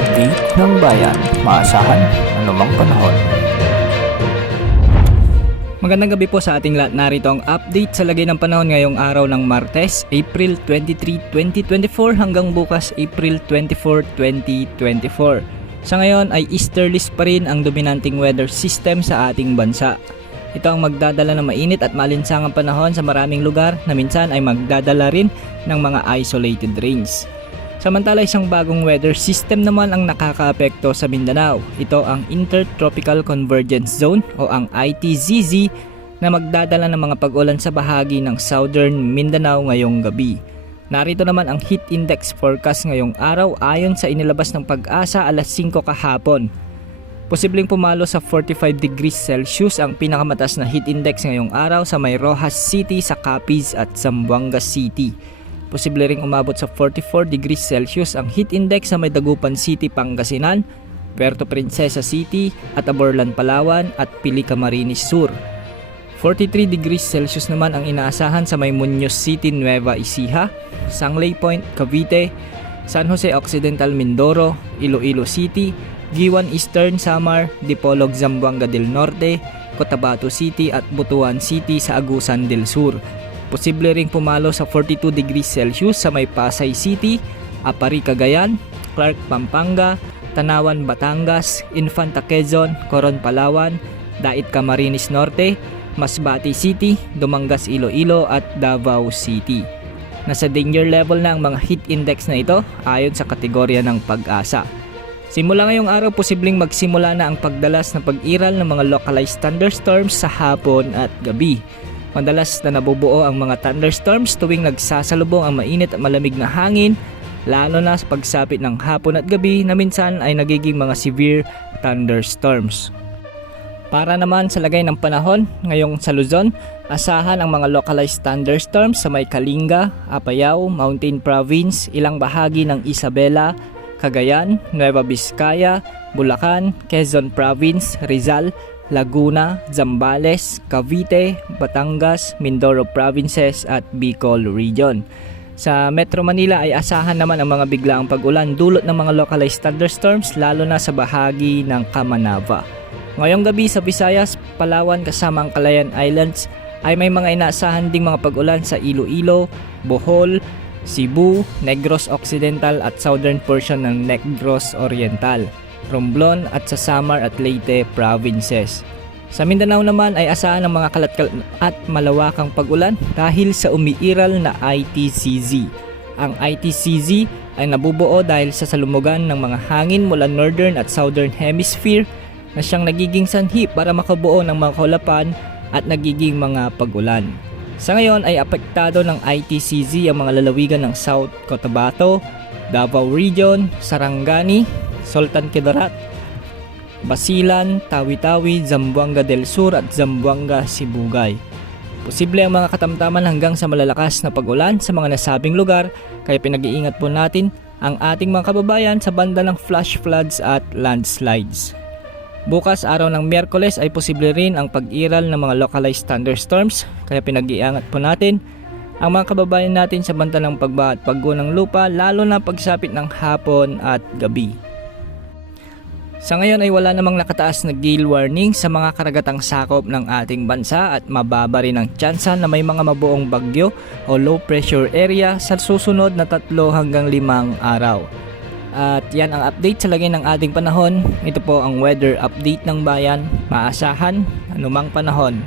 update ng bayan. Maasahan anumang panahon. Magandang gabi po sa ating lahat. Narito ang update sa lagay ng panahon ngayong araw ng Martes, April 23, 2024 hanggang bukas April 24, 2024. Sa ngayon ay easterlies pa rin ang dominanting weather system sa ating bansa. Ito ang magdadala ng mainit at malinsangang panahon sa maraming lugar na minsan ay magdadala rin ng mga isolated rains. Samantala, isang bagong weather system naman ang nakakaapekto sa Mindanao. Ito ang Intertropical Convergence Zone o ang ITZZ na magdadala ng mga pag-ulan sa bahagi ng Southern Mindanao ngayong gabi. Narito naman ang heat index forecast ngayong araw ayon sa inilabas ng Pag-asa alas 5 kahapon. Posibleng pumalo sa 45 degrees Celsius ang pinakamataas na heat index ngayong araw sa may Rojas City sa Capiz at Zamboanga City. Posible ring umabot sa 44 degrees Celsius ang heat index sa may Dagupan City, Pangasinan, Puerto Princesa City at Aborlan, Palawan at Pili, Camarines Sur. 43 degrees Celsius naman ang inaasahan sa may Muñoz City, Nueva Ecija, Sangley Point, Cavite, San Jose Occidental, Mindoro, Iloilo City, Giwan Eastern, Samar, Dipolog, Zamboanga del Norte, Cotabato City at Butuan City sa Agusan del Sur. Posible ring pumalo sa 42 degrees Celsius sa may Pasay City, Apari, Cagayan, Clark, Pampanga, Tanawan, Batangas, Infanta, Quezon, Coron, Palawan, Dait, Camarines Norte, Masbate City, Dumangas, Iloilo at Davao City. Nasa danger level na ang mga heat index na ito ayon sa kategorya ng Pag-asa. Simula ngayong araw, posibleng magsimula na ang pagdalas na pag-iral ng mga localized thunderstorms sa hapon at gabi. Madalas na nabubuo ang mga thunderstorms tuwing nagsasalubong ang mainit at malamig na hangin, lalo na sa pagsapit ng hapon at gabi na minsan ay nagiging mga severe thunderstorms. Para naman sa lagay ng panahon, ngayong sa Luzon, asahan ang mga localized thunderstorms sa may Kalinga, Apayao, Mountain Province, ilang bahagi ng Isabela, Cagayan, Nueva Vizcaya, Bulacan, Quezon Province, Rizal, Laguna, Zambales, Cavite, Batangas, Mindoro Provinces at Bicol Region. Sa Metro Manila ay asahan naman ang mga biglaang pag-ulan dulot ng mga localized thunderstorms lalo na sa bahagi ng Camanava. Ngayong gabi sa Visayas, Palawan kasama ang Calayan Islands ay may mga inaasahan ding mga pag-ulan sa Iloilo, Bohol, Cebu, Negros Occidental at southern portion ng Negros Oriental, Romblon at sa Samar at Leyte Provinces. Sa Mindanao naman ay asahan ng mga kalat-kalat at malawakang pag-ulan dahil sa umiiral na ITCZ. Ang ITCZ ay nabubuo dahil sa salumugan ng mga hangin mula northern at southern hemisphere na siyang nagiging sanhi para makabuo ng mga kaulapan at nagiging mga pag-ulan. Sa ngayon ay apektado ng ITCZ ang mga lalawigan ng South Cotabato, Davao Region, Sarangani, Sultan Kudarat, Basilan, Tawi-Tawi, Zamboanga del Sur at Zamboanga Sibugay. Posible ang mga katamtaman hanggang sa malalakas na pag-ulan sa mga nasabing lugar kaya pinag-iingat po natin ang ating mga kababayan sa banda ng flash floods at landslides. Bukas araw ng Miyerkules ay posible rin ang pag-iral ng mga localized thunderstorms kaya pinag-iangat po natin ang mga kababayan natin sa banta ng pagbaha at pagguho ng lupa lalo na pagsapit ng hapon at gabi. Sa ngayon ay wala namang nakataas na gale warning sa mga karagatang sakop ng ating bansa at mababa rin ang tsansa na may mga mabuong bagyo o low pressure area sa susunod na 3 hanggang 5 araw. At yan ang update sa lagay ng ating panahon. Ito po ang weather update ng bayan. Maasahan anumang panahon.